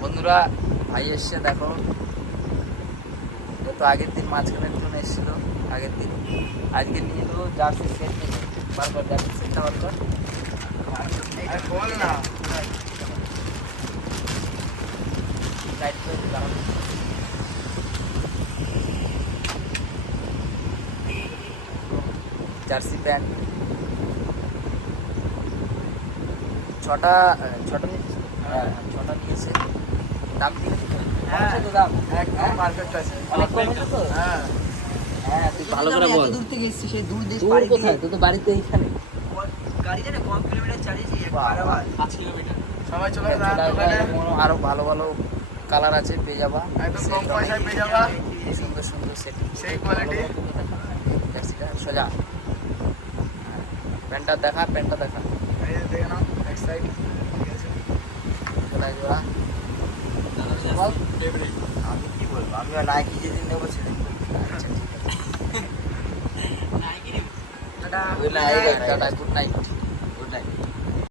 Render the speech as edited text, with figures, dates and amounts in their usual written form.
বন্ধুরা ভাই এসছে দেখো, তো আগের দিন মাঝখানের জন্য এসেছিল আগের দিন, আজকে নিয়ে এলো জার্সি সেট নিয়ে। বারবার জার্সি সেটটা বারবার বল না জার্সি প্যান্ট ছটা নিয়েছে। হ্যাঁ 6টা নিয়েছে। দাম ঠিক আছে তো? দাম একদম পারফেক্ট আছে। অনেক কম আছে তো? হ্যাঁ হ্যাঁ, তুই ভালো করে বল। দূর থেকে এসেছি, সেই দূর দেশ দূর পাড়ি দিয়ে। কোথায়? তুই তো বাড়িতে এইখানে। গাড়ি জানে কম কিলোমিটার চালিয়েছি, 5 কিলোমিটার। সবাই চলে দোকানে। আরো ভালো ভালো কালার আছে, পেয়ে যাবা একদম কম পয়সায় পেয়ে যাবা, সুন্দর সুন্দর সেট, সেই কোয়ালিটি। সোজা প্যান্টটা দেখা, প্যান্টটা দেখা। এই যে দেখে নাও এক সাইড। চলে জোড়া। আমি কি বলবো, আমি নাইকি যেদিন নেবো সেদিন। আচ্ছা ঠিক আছে। Tata, good night.